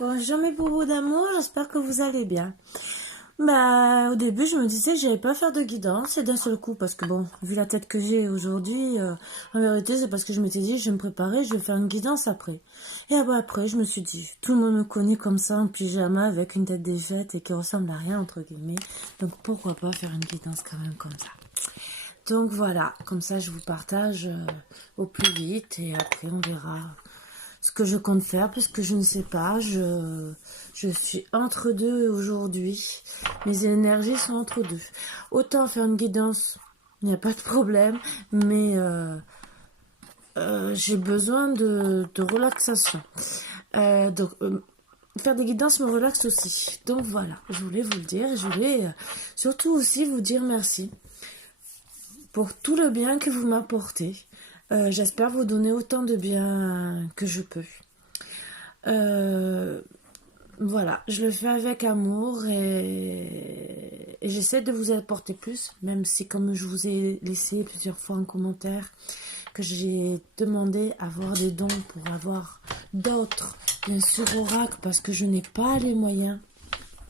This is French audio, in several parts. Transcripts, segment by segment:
Bonjour mes boubous d'amour, j'espère que vous allez bien. Bah, au début, je me disais que j'allais pas faire de guidance, et d'un seul coup, parce que bon, vu la tête que j'ai aujourd'hui, en vérité, c'est parce que je m'étais dit, je vais me préparer, je vais faire une guidance après. Et après, je me suis dit, tout le monde me connaît comme ça, en pyjama, avec une tête défaite et qui ressemble à rien, entre guillemets. Donc, pourquoi pas faire une guidance quand même comme ça. Donc voilà, comme ça, je vous partage au plus vite, et après, on verra ce que je compte faire, puisque je ne sais pas, je suis entre deux aujourd'hui. Mes énergies sont entre deux. Autant faire une guidance, il n'y a pas de problème, mais j'ai besoin de relaxation. Faire des guidances me relaxe aussi. Donc voilà, je voulais vous le dire. Je voulais surtout aussi vous dire merci pour tout le bien que vous m'apportez. J'espère vous donner autant de bien que je peux. Voilà, je le fais avec amour et j'essaie de vous apporter plus, même si comme je vous ai laissé plusieurs fois en commentaire que j'ai demandé à avoir des dons pour avoir d'autres, bien sûr oracle, parce que je n'ai pas les moyens.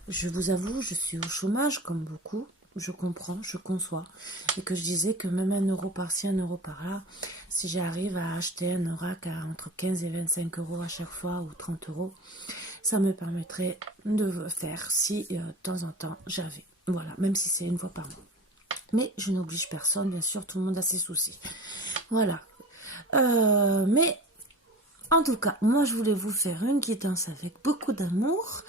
Je vous avoue, je suis au chômage comme beaucoup. Je comprends, je conçois. Et que je disais que même 1 euro par-ci, 1 euro par-là, si j'arrive à acheter un oracle à entre 15 et 25 euros à chaque fois, ou 30 euros, ça me permettrait de faire si de temps en temps j'avais. Voilà, même si c'est une fois par mois. Mais je n'oblige personne, bien sûr, tout le monde a ses soucis. Voilà. Mais en tout cas, moi je voulais vous faire une guidance avec beaucoup d'amour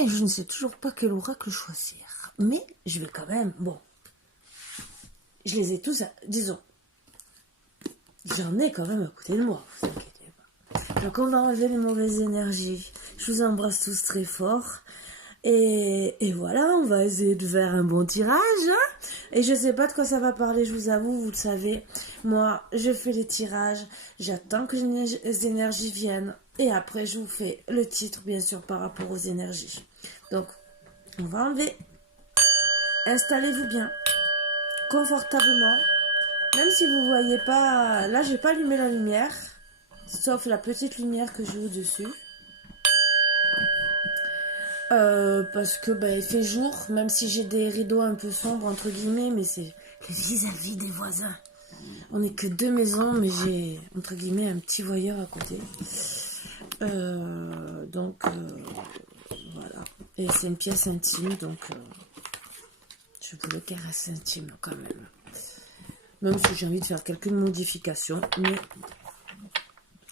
et je ne sais toujours pas quel oracle choisir. Mais je vais quand même, bon, je les ai tous, disons, j'en ai quand même à côté de moi, vous inquiétez pas. Donc on va enlever les mauvaises énergies. Je vous embrasse tous très fort. Et voilà, on va essayer de faire un bon tirage. Hein, et je sais pas de quoi ça va parler, je vous avoue, vous le savez. Moi, je fais les tirages, j'attends que les énergies viennent. Et après, je vous fais le titre, bien sûr, par rapport aux énergies. Donc, on va enlever. Installez-vous bien, confortablement. Même si vous voyez pas... Là, j'ai pas allumé la lumière, sauf la petite lumière que j'ai au-dessus. Parce que il fait jour, même si j'ai des rideaux un peu sombres entre guillemets, mais c'est le vis-à-vis des voisins. On n'est que 2 maisons, mais j'ai entre guillemets un petit voyeur à côté. Donc voilà. Et c'est une pièce intime, donc je vous le caresse intime quand même. Même si j'ai envie de faire quelques modifications, mais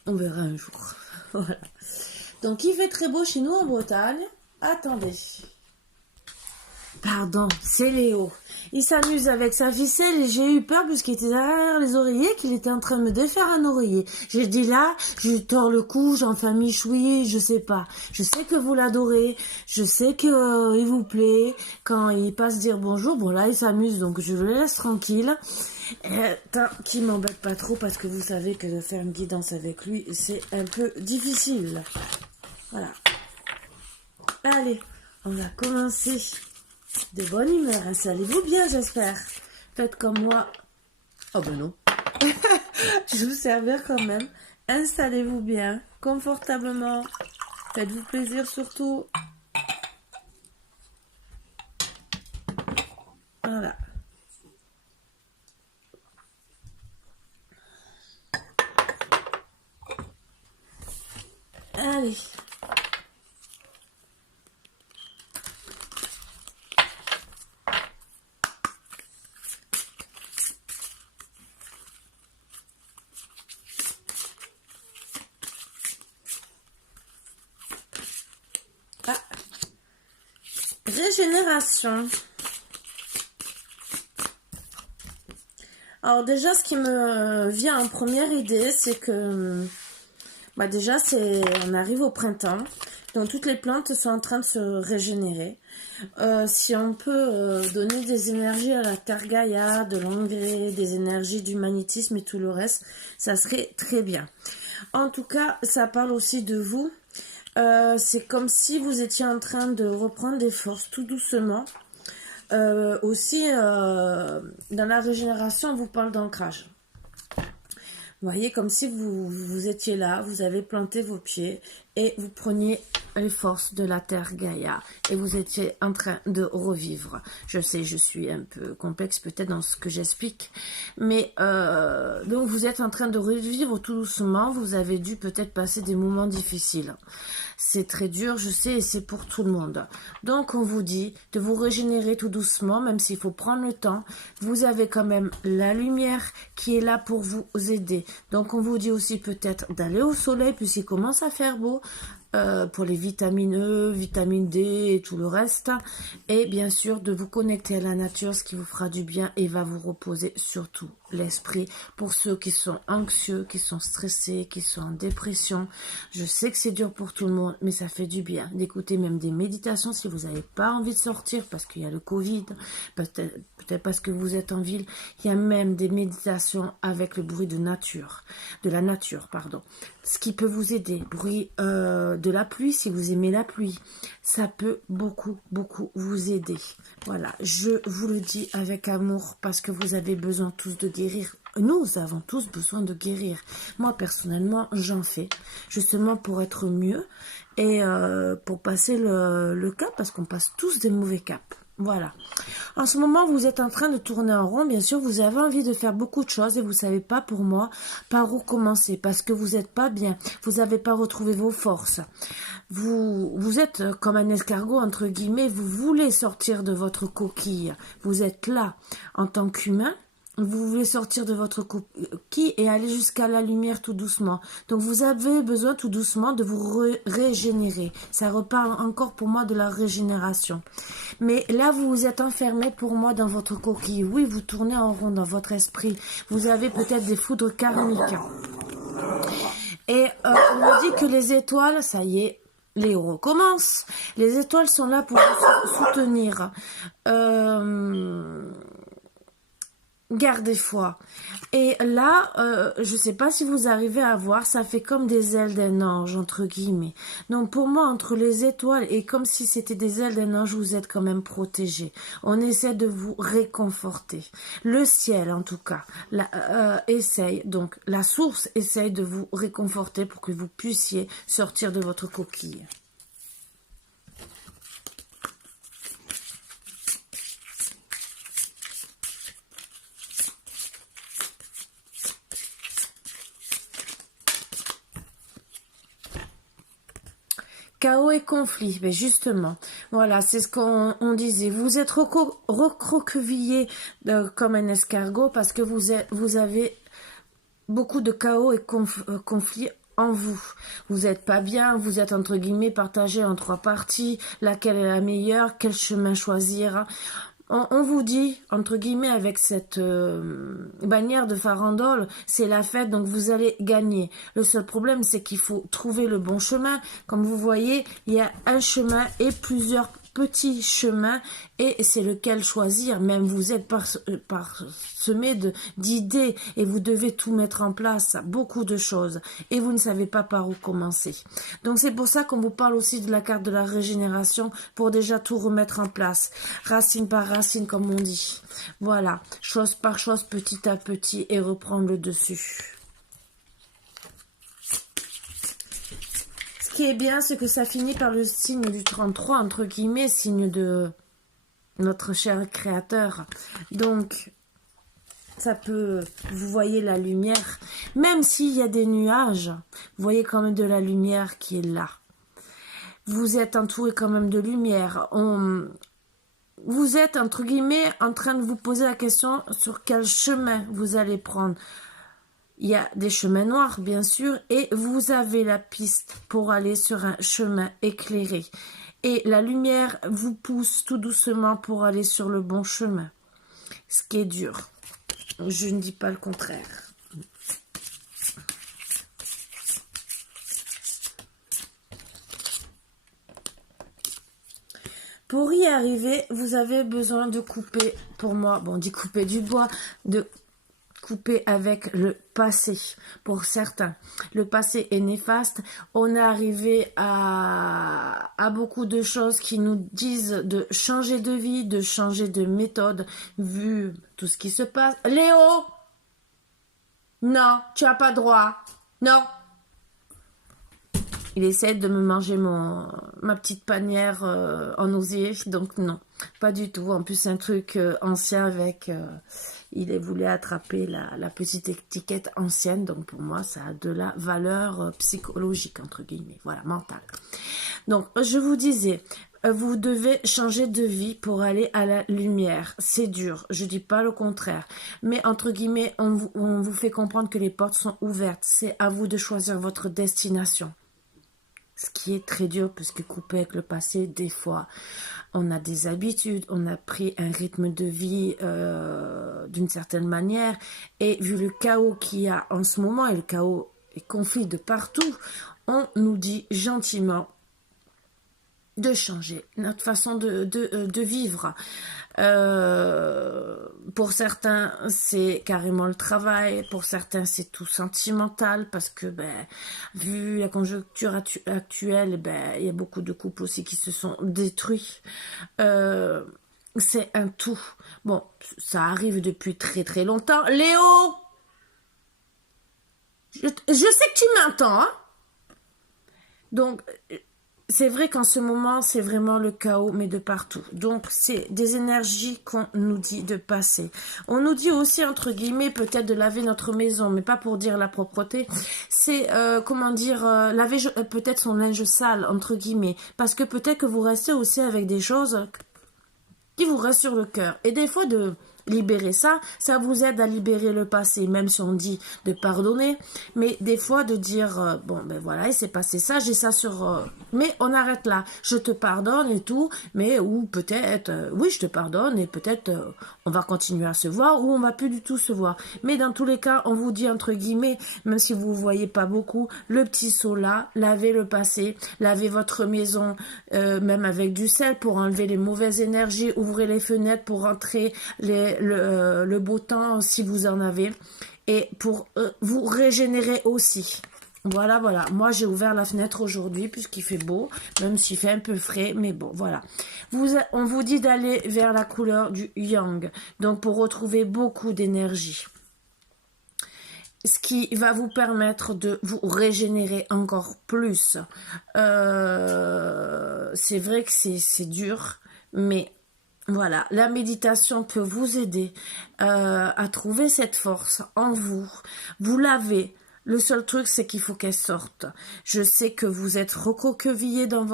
on verra un jour. Voilà. Donc il fait très beau chez nous en Bretagne. Attendez. Pardon, c'est Léo. Il s'amuse avec sa ficelle et j'ai eu peur puisqu'il était derrière les oreillers qu'il était en train de me défaire un oreiller. J'ai dit là, je lui tords le cou, j'en fais un michoui, je sais pas. Je sais que vous l'adorez, je sais que il vous plaît. Quand il passe dire bonjour, bon là il s'amuse donc je le laisse tranquille. Tant qu'il m'embête pas trop parce que vous savez que de faire une guidance avec lui c'est un peu difficile. Voilà. Allez, on va commencer. De bonne humeur, installez-vous bien, j'espère. Faites comme moi. Oh ben non. Je vous servir quand même. Installez-vous bien, confortablement. Faites-vous plaisir surtout. Voilà. Allez. Ah. Régénération. Alors déjà, ce qui me vient en première idée, c'est que déjà, on arrive au printemps, donc toutes les plantes sont en train de se régénérer. Si on peut donner des énergies à la Terre Gaïa, de l'engrais, des énergies du magnétisme et tout le reste, ça serait très bien. En tout cas, ça parle aussi de vous. C'est comme si vous étiez en train de reprendre des forces tout doucement. Aussi, dans la régénération, on vous parle d'ancrage. Vous voyez, comme si vous étiez là, vous avez planté vos pieds et vous preniez les forces de la terre Gaïa et vous étiez en train de revivre. Je sais, je suis un peu complexe peut-être dans ce que j'explique, mais donc vous êtes en train de revivre tout doucement. Vous avez dû peut-être passer des moments difficiles. C'est très dur, je sais, et c'est pour tout le monde. Donc on vous dit de vous régénérer tout doucement, même s'il faut prendre le temps. Vous avez quand même la lumière qui est là pour vous aider. Donc on vous dit aussi peut-être d'aller au soleil puisqu'il commence à faire beau. Pour les vitamines E, vitamine D et tout le reste. Et bien sûr, de vous connecter à la nature, ce qui vous fera du bien et va vous reposer surtout l'esprit. Pour ceux qui sont anxieux, qui sont stressés, qui sont en dépression, je sais que c'est dur pour tout le monde, mais ça fait du bien d'écouter même des méditations si vous n'avez pas envie de sortir parce qu'il y a le Covid, peut-être parce que vous êtes en ville. Il y a même des méditations avec le bruit de la nature, pardon. Ce qui peut vous aider, bruit de la pluie, si vous aimez la pluie, ça peut beaucoup vous aider. Voilà, je vous le dis avec amour parce que vous avez besoin tous de guérir. Nous avons tous besoin de guérir. Moi, personnellement, j'en fais justement pour être mieux et pour passer le cap parce qu'on passe tous des mauvais caps. Voilà. En ce moment, vous êtes en train de tourner en rond. Bien sûr, vous avez envie de faire beaucoup de choses et vous savez pas, pour moi, par où commencer parce que vous n'êtes pas bien. Vous n'avez pas retrouvé vos forces. Vous êtes comme un escargot, entre guillemets. Vous voulez sortir de votre coquille. Vous êtes là en tant qu'humain. Vous voulez sortir de votre coquille et aller jusqu'à la lumière tout doucement. Donc, vous avez besoin tout doucement de vous régénérer. Ça repart encore pour moi de la régénération. Mais là, vous vous êtes enfermé pour moi dans votre coquille. Oui, vous tournez en rond dans votre esprit. Vous avez peut-être des foudres karmiques. Et on me dit que les étoiles, ça y est, Léo recommence. Les étoiles sont là pour vous soutenir. Gardez foi. Et là, je sais pas si vous arrivez à voir, ça fait comme des ailes d'un ange, entre guillemets. Donc pour moi, entre les étoiles et comme si c'était des ailes d'un ange, vous êtes quand même protégés. On essaie de vous réconforter. Le ciel, en tout cas, essaye, donc la source essaye de vous réconforter pour que vous puissiez sortir de votre coquille. Chaos et conflit, mais justement, voilà, c'est ce qu'on disait. Vous êtes recroquevillé comme un escargot parce que vous avez beaucoup de chaos et conflits en vous. Vous n'êtes pas bien, vous êtes entre guillemets partagé en 3 parties. Laquelle est la meilleure? Quel chemin choisir? On vous dit, entre guillemets, avec cette bannière de farandole, c'est la fête, donc vous allez gagner. Le seul problème, c'est qu'il faut trouver le bon chemin. Comme vous voyez, il y a un chemin et plusieurs petits chemins, et c'est lequel choisir. Même vous êtes parsemé d'idées, et vous devez tout mettre en place, beaucoup de choses, et vous ne savez pas par où commencer. Donc c'est pour ça qu'on vous parle aussi de la carte de la régénération, pour déjà tout remettre en place, racine par racine comme on dit. Voilà, chose par chose, petit à petit, et reprendre le dessus. Ce qui est bien, c'est que ça finit par le signe du 33, entre guillemets, signe de notre cher créateur. Donc, ça peut, vous voyez la lumière, même s'il y a des nuages, vous voyez quand même de la lumière qui est là. Vous êtes entouré quand même de lumière. Vous êtes, entre guillemets, en train de vous poser la question sur quel chemin vous allez prendre. Il y a des chemins noirs, bien sûr, et vous avez la piste pour aller sur un chemin éclairé. Et la lumière vous pousse tout doucement pour aller sur le bon chemin. Ce qui est dur. Je ne dis pas le contraire. Pour y arriver, vous avez besoin de couper, pour moi, bon, d'y couper du bois, de couper avec le passé. Pour certains, le passé est néfaste. On est arrivé à beaucoup de choses qui nous disent de changer de vie, de changer de méthode, vu tout ce qui se passe. Léo! Non, tu n'as pas droit. Non. Il essaie de me manger ma petite panière en osier, donc non, pas du tout. En plus, c'est un truc ancien avec... il voulait attraper la petite étiquette ancienne, donc pour moi, ça a de la valeur psychologique, entre guillemets, voilà, mentale. Donc, je vous disais, vous devez changer de vie pour aller à la lumière. C'est dur, je dis pas le contraire. Mais entre guillemets, on vous fait comprendre que les portes sont ouvertes. C'est à vous de choisir votre destination. Ce qui est très dur, parce que couper avec le passé, des fois, on a des habitudes, on a pris un rythme de vie d'une certaine manière. Et vu le chaos qu'il y a en ce moment, et le chaos est conflit de partout, on nous dit gentiment de changer notre façon de vivre. Pour certains, c'est carrément le travail. Pour certains, c'est tout sentimental parce que, vu la conjoncture actuelle, il y a beaucoup de couples aussi qui se sont détruits. C'est un tout. Bon, ça arrive depuis très très longtemps. Léo, je sais que tu m'entends, hein? Donc, c'est vrai qu'en ce moment, c'est vraiment le chaos, mais de partout. Donc, c'est des énergies qu'on nous dit de passer. On nous dit aussi, entre guillemets, peut-être de laver notre maison, mais pas pour dire la propreté. C'est, laver peut-être son linge sale, entre guillemets. Parce que peut-être que vous restez aussi avec des choses qui vous restent sur le cœur. Et des fois, de libérer ça vous aide à libérer le passé, même si on dit de pardonner, mais des fois de dire voilà, il s'est passé ça, j'ai ça sur mais on arrête là, je te pardonne et tout, mais ou peut-être oui, je te pardonne et peut-être on va continuer à se voir ou on va plus du tout se voir, mais dans tous les cas, on vous dit entre guillemets, même si vous voyez pas beaucoup, le petit seau là, lavez le passé, lavez votre maison même avec du sel pour enlever les mauvaises énergies, ouvrez les fenêtres pour rentrer le beau temps si vous en avez, et pour vous régénérer aussi. Voilà. Moi, j'ai ouvert la fenêtre aujourd'hui puisqu'il fait beau, même s'il fait un peu frais, mais bon, voilà. On vous dit d'aller vers la couleur du yang, donc pour retrouver beaucoup d'énergie. Ce qui va vous permettre de vous régénérer encore plus. C'est vrai que c'est dur, mais voilà, la méditation peut vous aider à trouver cette force en vous. Vous l'avez. Le seul truc, c'est qu'il faut qu'elle sorte. Je sais que vous êtes recroquevillé dans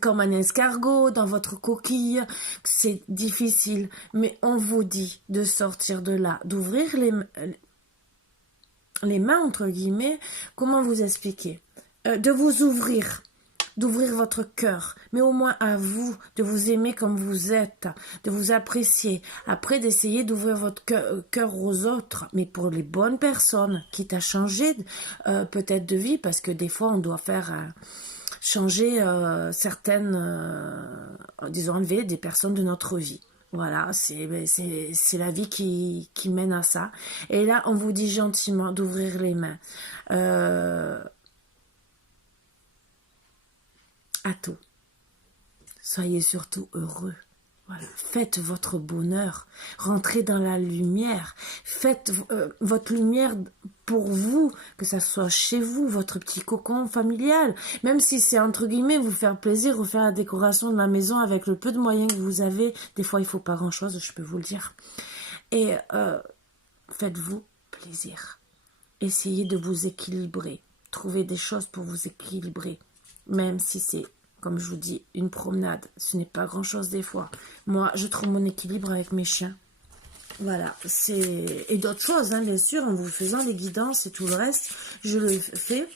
comme un escargot dans votre coquille. C'est difficile, mais on vous dit de sortir de là, d'ouvrir les mains, entre guillemets. Comment vous expliquer? De vous ouvrir. D'ouvrir votre cœur, mais au moins à vous, de vous aimer comme vous êtes, de vous apprécier, après d'essayer d'ouvrir votre cœur aux autres, mais pour les bonnes personnes, quitte à changer peut-être de vie, parce que des fois on doit faire changer certaines, disons enlever des personnes de notre vie. Voilà, c'est la vie qui mène à ça. Et là, on vous dit gentiment d'ouvrir les mains. À tout. Soyez surtout heureux. Voilà. Faites votre bonheur. Rentrez dans la lumière. Faites votre lumière pour vous, que ça soit chez vous, votre petit cocon familial. Même si c'est entre guillemets vous faire plaisir, refaire la décoration de la maison avec le peu de moyens que vous avez. Des fois, il faut pas grand-chose, je peux vous le dire. Et faites-vous plaisir. Essayez de vous équilibrer. Trouvez des choses pour vous équilibrer. Même si c'est, comme je vous dis, une promenade. Ce n'est pas grand-chose des fois. Moi, je trouve mon équilibre avec mes chiens. Voilà. Et d'autres choses, hein, bien sûr, en vous faisant des guidances et tout le reste, je le fais.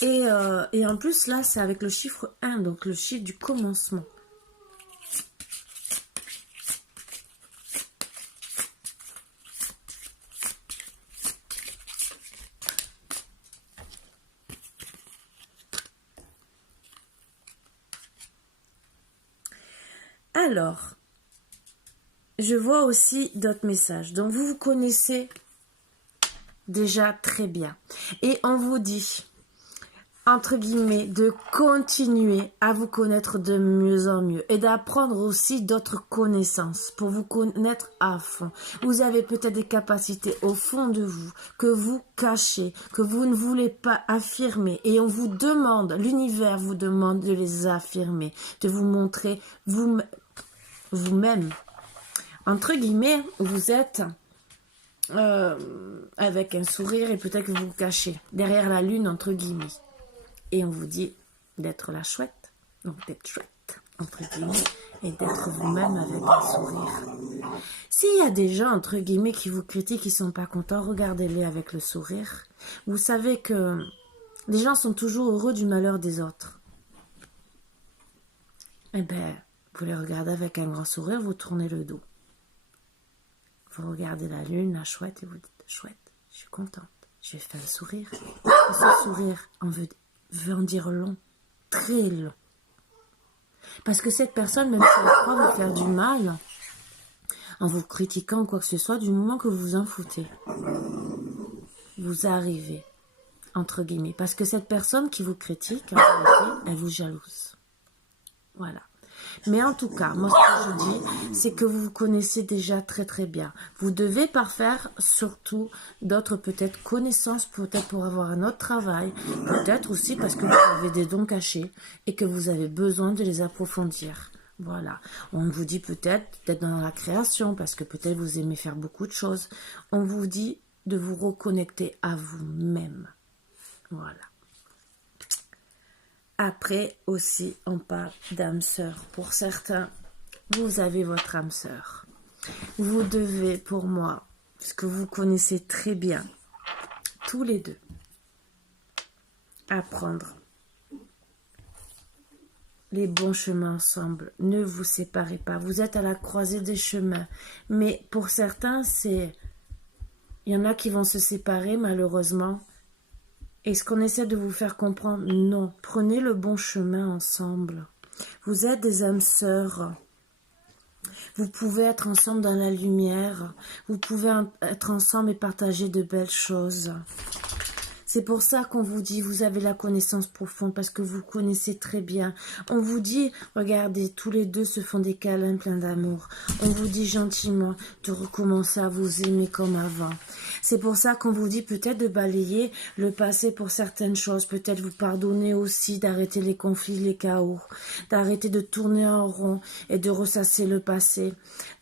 Et en plus, là, c'est avec le chiffre 1, donc le chiffre du commencement. Alors, je vois aussi d'autres messages. Donc, vous connaissez déjà très bien. Et on vous dit, entre guillemets, de continuer à vous connaître de mieux en mieux et d'apprendre aussi d'autres connaissances pour vous connaître à fond. Vous avez peut-être des capacités au fond de vous que vous cachez, que vous ne voulez pas affirmer et on vous demande, l'univers vous demande de les affirmer, de vous montrer vous-même. Entre guillemets, vous êtes avec un sourire et peut-être que vous vous cachez derrière la lune, entre guillemets. Et on vous dit d'être la chouette, donc d'être chouette, entre guillemets, et d'être vous-même avec un sourire. S'il y a des gens, entre guillemets, qui vous critiquent, qui ne sont pas contents, regardez-les avec le sourire. Vous savez que les gens sont toujours heureux du malheur des autres. Eh bien, vous les regardez avec un grand sourire, vous tournez le dos. Vous regardez la lune, la chouette, et vous dites, chouette, je suis contente, je vais faire un sourire. Et ce sourire, on veut en dire long, très long. Parce que cette personne, même si elle croit vous faire du mal, en vous critiquant quoi que ce soit, du moment que vous vous en foutez, vous arrivez, entre guillemets. Parce que cette personne qui vous critique, en réalité, elle vous jalouse. Voilà. Mais en tout cas, moi ce que je dis, c'est que vous vous connaissez déjà très très bien. Vous devez parfaire surtout d'autres peut-être connaissances, peut-être pour avoir un autre travail, peut-être aussi parce que vous avez des dons cachés et que vous avez besoin de les approfondir. Voilà. On vous dit peut-être d'être dans la création parce que peut-être vous aimez faire beaucoup de choses. On vous dit de vous reconnecter à vous-même. Voilà. Après aussi, on parle d'âme sœur. Pour certains, vous avez votre âme sœur. Vous devez, pour moi, puisque vous connaissez très bien, tous les deux, apprendre les bons chemins ensemble. Ne vous séparez pas. Vous êtes à la croisée des chemins. Mais pour certains, il y en a qui vont se séparer, malheureusement. Et ce qu'on essaie de vous faire comprendre, non, prenez le bon chemin ensemble. Vous êtes des âmes sœurs. Vous pouvez être ensemble dans la lumière. Vous pouvez être ensemble et partager de belles choses. C'est pour ça qu'on vous dit, vous avez la connaissance profonde, parce que vous connaissez très bien. On vous dit, regardez, tous les deux se font des câlins pleins d'amour. On vous dit gentiment de recommencer à vous aimer comme avant. C'est pour ça qu'on vous dit peut-être de balayer le passé pour certaines choses, peut-être vous pardonner aussi, d'arrêter les conflits, les chaos, d'arrêter de tourner en rond et de ressasser le passé,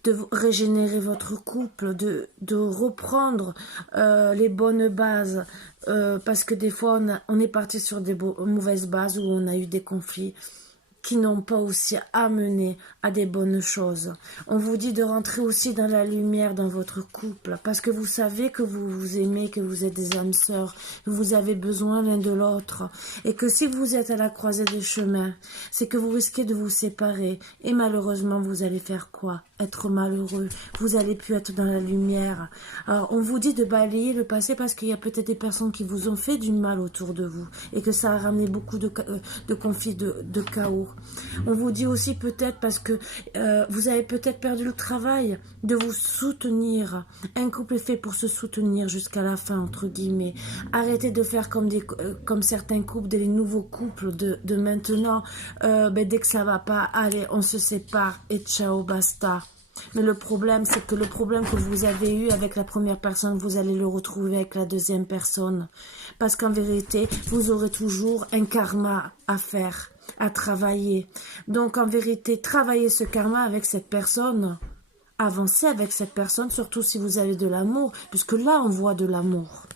de régénérer votre couple, de reprendre les bonnes bases, parce que des fois on est parti sur des mauvaises bases où on a eu des conflits qui n'ont pas aussi amené à des bonnes choses. On vous dit de rentrer aussi dans la lumière dans votre couple, parce que vous savez que vous vous aimez, que vous êtes des âmes sœurs, que vous avez besoin l'un de l'autre, et que si vous êtes à la croisée des chemins, c'est que vous risquez de vous séparer, et malheureusement vous allez faire quoi? Être malheureux, vous allez plus être dans la lumière. Alors on vous dit de balayer le passé parce qu'il y a peut-être des personnes qui vous ont fait du mal autour de vous, et que ça a ramené beaucoup de conflits, de chaos. On vous dit aussi peut-être parce que vous avez peut-être perdu le travail, de vous soutenir. Un couple est fait pour se soutenir jusqu'à la fin, entre guillemets. Arrêtez de faire comme certains couples, des nouveaux couples de maintenant. Dès que ça va pas, allez, on se sépare et ciao, basta. Mais le problème, c'est que le problème que vous avez eu avec la première personne, vous allez le retrouver avec la deuxième personne. Parce qu'en vérité, vous aurez toujours un karma à faire, à travailler. Donc en vérité, travaillez ce karma avec cette personne. Avancez avec cette personne, surtout si vous avez de l'amour, puisque là, on voit de l'amour.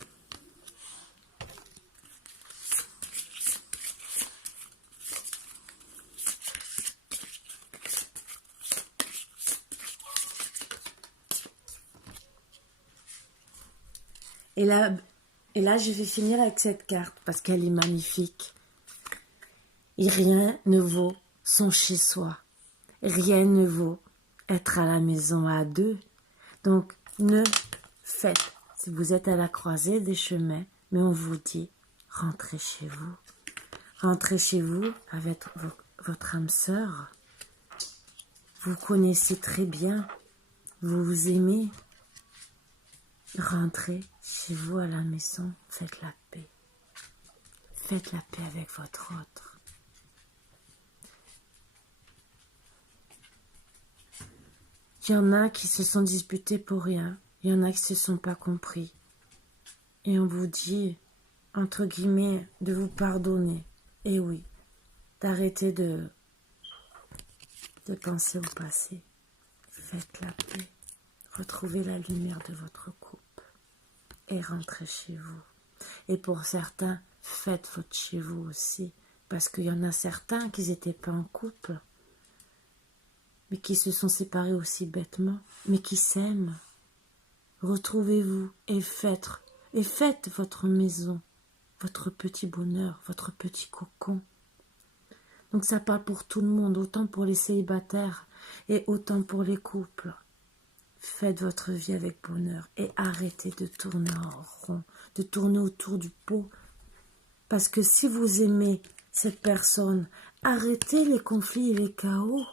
Et là, je vais finir avec cette carte parce qu'elle est magnifique. Et rien ne vaut son chez-soi. Rien ne vaut être à la maison à deux. Donc, ne faites, si vous êtes à la croisée des chemins, mais on vous dit, rentrez chez vous. Rentrez chez vous avec votre âme sœur. Vous connaissez très bien. Vous vous aimez. Rentrez chez vous à la maison, faites la paix. Faites la paix avec votre autre. Il y en a qui se sont disputés pour rien. Il y en a qui se sont pas compris. Et on vous dit, entre guillemets, de vous pardonner. Et oui, d'arrêter de penser au passé. Faites la paix. Retrouvez la lumière de votre couple. Et rentrez chez vous. Et pour certains, faites votre chez vous aussi. Parce qu'il y en a certains qui n'étaient pas en couple. Mais qui se sont séparés aussi bêtement. Mais qui s'aiment. Retrouvez-vous et faites votre maison. Votre petit bonheur. Votre petit cocon. Donc ça parle pour tout le monde. Autant pour les célibataires. Et autant pour les couples. Faites votre vie avec bonheur et arrêtez de tourner en rond, de tourner autour du pot. Parce que si vous aimez cette personne, arrêtez les conflits et les chaos.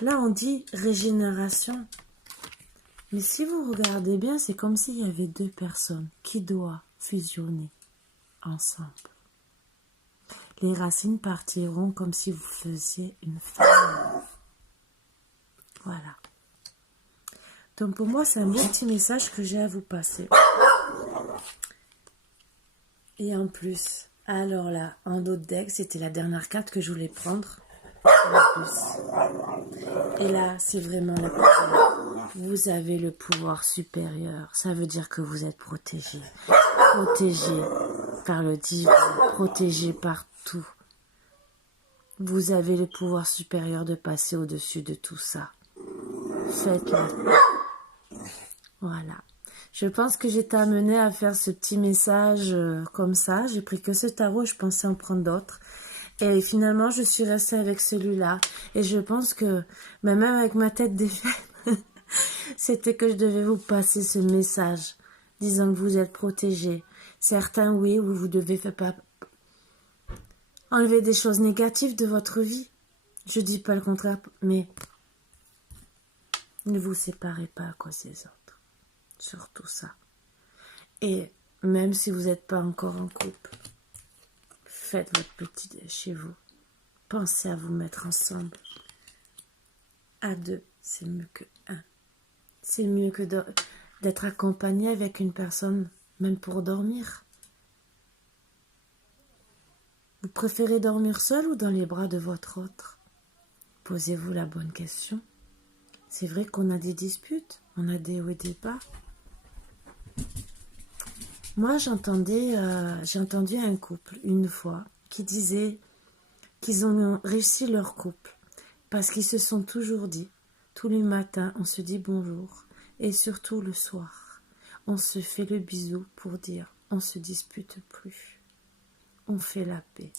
Là, on dit régénération. Mais si vous regardez bien, c'est comme s'il y avait deux personnes qui doivent fusionner ensemble. Les racines partiront comme si vous faisiez une famille. Voilà. Donc pour moi, c'est un beau petit message que j'ai à vous passer. Et en plus, alors là, en d'autres decks, c'était la dernière carte que je voulais prendre. En plus. Et là, c'est vraiment la pouvoir. Vous avez le pouvoir supérieur. Ça veut dire que vous êtes protégé. Protégé par le divin. Protégé par tout. Vous avez le pouvoir supérieur de passer au-dessus de tout ça. Faites-le. Voilà. Je pense que j'étais amenée à faire ce petit message comme ça. J'ai pris que ce tarot et je pensais en prendre d'autres. Et finalement, je suis restée avec celui-là. Et je pense que, même avec ma tête défaite, c'était que je devais vous passer ce message, disant que vous êtes protégés. Certains, oui, vous devez pas enlever des choses négatives de votre vie. Je dis pas le contraire, mais ne vous séparez pas à cause des autres. Surtout ça. Et même si vous n'êtes pas encore en couple, faites votre petit dé chez vous. Pensez à vous mettre ensemble. À deux, c'est mieux que un. C'est mieux que d'être accompagné avec une personne, même pour dormir. Vous préférez dormir seul ou dans les bras de votre autre? Posez-vous la bonne question. C'est vrai qu'on a des disputes, on a des hauts et des bas. Moi, j'ai entendu un couple une fois qui disait qu'ils ont réussi leur couple parce qu'ils se sont toujours dit, tous les matins, on se dit bonjour et surtout le soir, on se fait le bisou pour dire on se dispute plus, on fait la paix.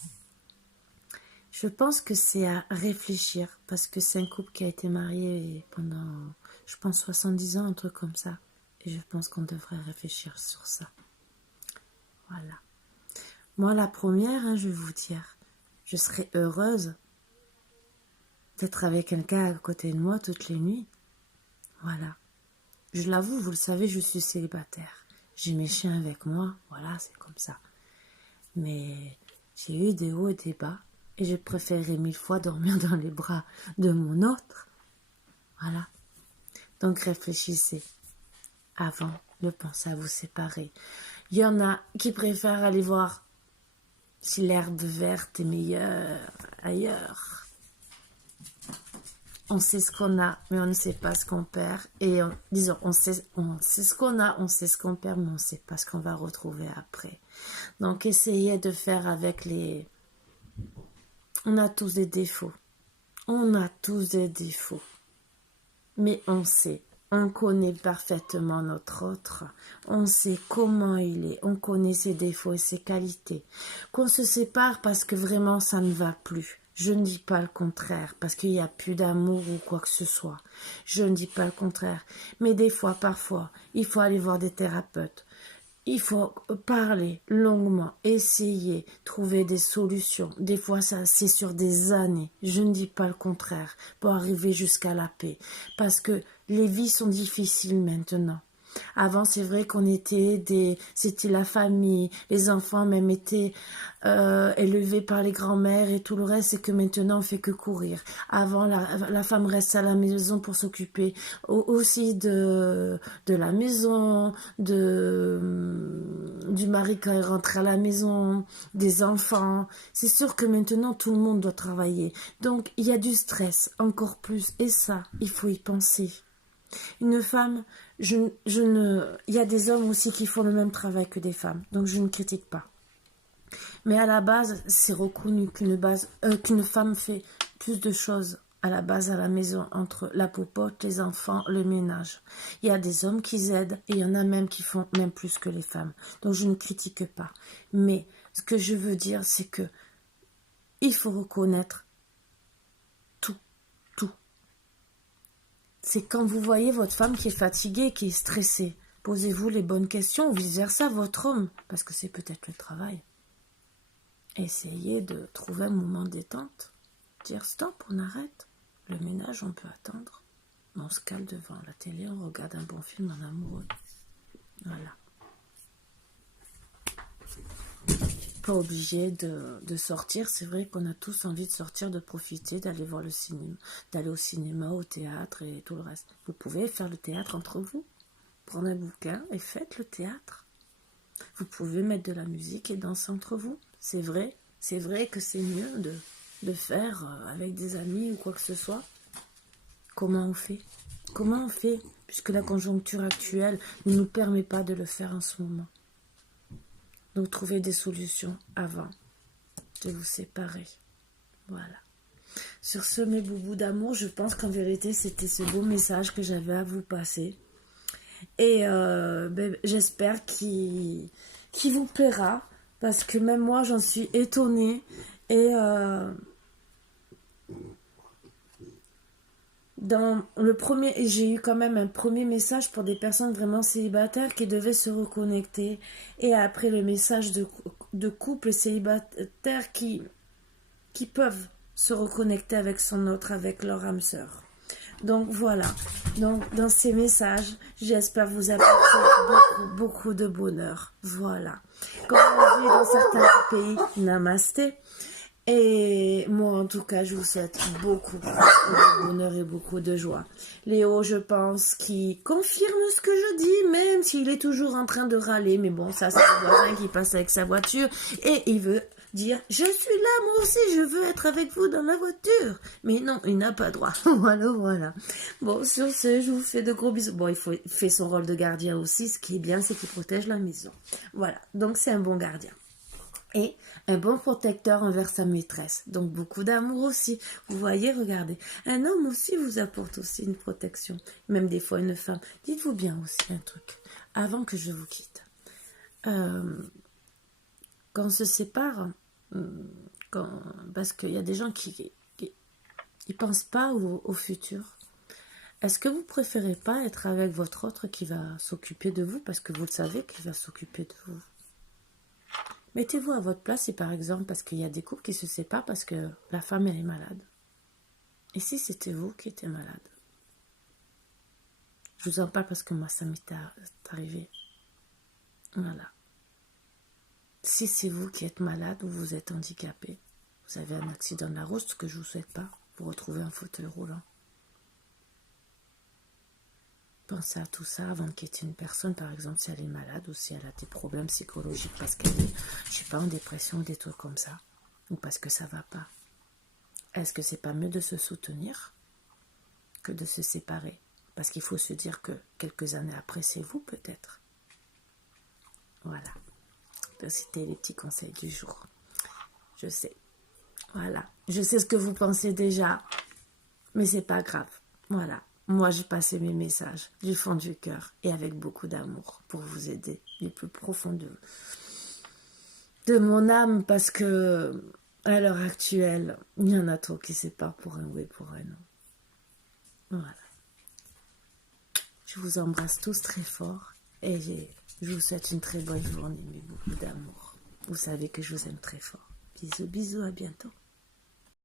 Je pense que c'est à réfléchir parce que c'est un couple qui a été marié pendant, je pense, 70 ans, un truc comme ça. Et je pense qu'on devrait réfléchir sur ça. Voilà. Moi, la première, je vais vous dire, je serais heureuse d'être avec quelqu'un à côté de moi toutes les nuits. Voilà. Je l'avoue, vous le savez, je suis célibataire. J'ai mes chiens avec moi, voilà, c'est comme ça. Mais j'ai eu des hauts et des bas. Et je préférerais 1000 fois dormir dans les bras de mon autre. Voilà. Donc réfléchissez avant de penser à vous séparer. Il y en a qui préfèrent aller voir si l'herbe verte est meilleure ailleurs. On sait ce qu'on a, mais on ne sait pas ce qu'on perd. Et disons, on sait ce qu'on a, on sait ce qu'on perd, mais on ne sait pas ce qu'on va retrouver après. Donc essayez de faire avec les... On a tous des défauts. On a tous des défauts. Mais on sait. On connaît parfaitement notre autre. On sait comment il est. On connaît ses défauts et ses qualités. Qu'on se sépare parce que vraiment ça ne va plus. Je ne dis pas le contraire parce qu'il n'y a plus d'amour ou quoi que ce soit. Je ne dis pas le contraire. Mais des fois, parfois, il faut aller voir des thérapeutes. Il faut parler longuement, essayer, trouver des solutions. Des fois, ça, c'est sur des années. Je ne dis pas le contraire pour arriver jusqu'à la paix. Parce que les vies sont difficiles maintenant. Avant, c'est vrai qu'on était c'était la famille, les enfants même étaient élevés par les grands-mères et tout le reste, c'est que maintenant on fait que courir. Avant, la femme reste à la maison pour s'occuper aussi de la maison, du mari quand il rentre à la maison, des enfants. C'est sûr que maintenant tout le monde doit travailler. Donc il y a du stress, encore plus. Et ça, il faut y penser. Une femme, il y a des hommes aussi qui font le même travail que des femmes. Donc je ne critique pas. Mais à la base, c'est reconnu qu'une femme fait plus de choses à la base à la maison, entre la popote, les enfants, le ménage. Il y a des hommes qui aident et il y en a même qui font même plus que les femmes. Donc je ne critique pas. Mais ce que je veux dire, c'est que il faut reconnaître tout, tout. C'est quand vous voyez votre femme qui est fatiguée, qui est stressée, posez-vous les bonnes questions ou vice-versa votre homme, parce que c'est peut-être le travail. Essayez de trouver un moment de détente. Dire stop, on arrête. Le ménage, on peut attendre. On se cale devant la télé, on regarde un bon film en amoureux. Voilà. Pas obligé de sortir. C'est vrai qu'on a tous envie de sortir, de profiter, d'aller voir le cinéma, d'aller au cinéma, au théâtre et tout le reste. Vous pouvez faire le théâtre entre vous. Prendre un bouquin et faites le théâtre. Vous pouvez mettre de la musique et danser entre vous. C'est vrai que c'est mieux de faire avec des amis ou quoi que ce soit. Comment on fait? Puisque la conjoncture actuelle ne nous permet pas de le faire en ce moment. Donc trouvez des solutions avant de vous séparer. Voilà. Sur ce, mes boubous d'amour, je pense qu'en vérité, c'était ce beau message que j'avais à vous passer. Et j'espère qu'il vous plaira. Parce que même moi, j'en suis étonnée. Et j'ai eu quand même un premier message pour des personnes vraiment célibataires qui devaient se reconnecter. Et après, le message de couples célibataires qui peuvent se reconnecter avec son autre, avec leur âme sœur. Donc voilà, donc dans ces messages, j'espère vous apporter beaucoup de bonheur. Voilà. Comme on dit dans certains pays, namasté. Et moi en tout cas, je vous souhaite beaucoup de bonheur et beaucoup de joie. Léo, je pense, qui confirme ce que je dis, même s'il est toujours en train de râler. Mais bon, ça c'est le voisin qui passe avec sa voiture et il veut dire « Je suis là, moi aussi, je veux être avec vous dans la voiture ». Mais non, il n'a pas droit. Voilà. Bon, sur ce, je vous fais de gros bisous. Bon, il fait son rôle de gardien aussi. Ce qui est bien, c'est qu'il protège la maison. Voilà, donc c'est un bon gardien. Et un bon protecteur envers sa maîtresse. Donc beaucoup d'amour aussi. Vous voyez, regardez. Un homme aussi vous apporte aussi une protection. Même des fois une femme. Dites-vous bien aussi un truc. Avant que je vous quitte. Quand on se sépare, parce qu'il y a des gens qui pensent pas au futur. Est-ce que vous préférez pas être avec votre autre qui va s'occuper de vous parce que vous le savez qu'il va s'occuper de vous? Mettez-vous à votre place et par exemple, parce qu'il y a des couples qui se séparent parce que la femme elle est malade. Et si c'était vous qui étiez malade? Je vous en parle parce que moi ça m'est arrivé. Voilà. Si c'est vous qui êtes malade ou vous êtes handicapé, vous avez un accident de la route, ce que je ne vous souhaite pas, vous retrouvez un fauteuil roulant. Pensez à tout ça avant de quitter une personne, par exemple, si elle est malade ou si elle a des problèmes psychologiques parce qu'elle est, je sais pas, en dépression ou des trucs comme ça, ou parce que ça va pas. Est-ce que c'est pas mieux de se soutenir que de se séparer? Parce qu'il faut se dire que quelques années après, c'est vous peut-être. Voilà. Donc, c'était les petits conseils du jour. Je sais. Voilà. Je sais ce que vous pensez déjà, mais c'est pas grave. Voilà. Moi, j'ai passé mes messages du fond du cœur et avec beaucoup d'amour pour vous aider du plus profond de mon âme parce que à l'heure actuelle, il y en a trop qui se séparent pour un oui, pour un non. Voilà. Je vous embrasse tous très fort et je vous souhaite une très bonne journée, mais beaucoup d'amour. Vous savez que je vous aime très fort. Bisous, bisous, à bientôt.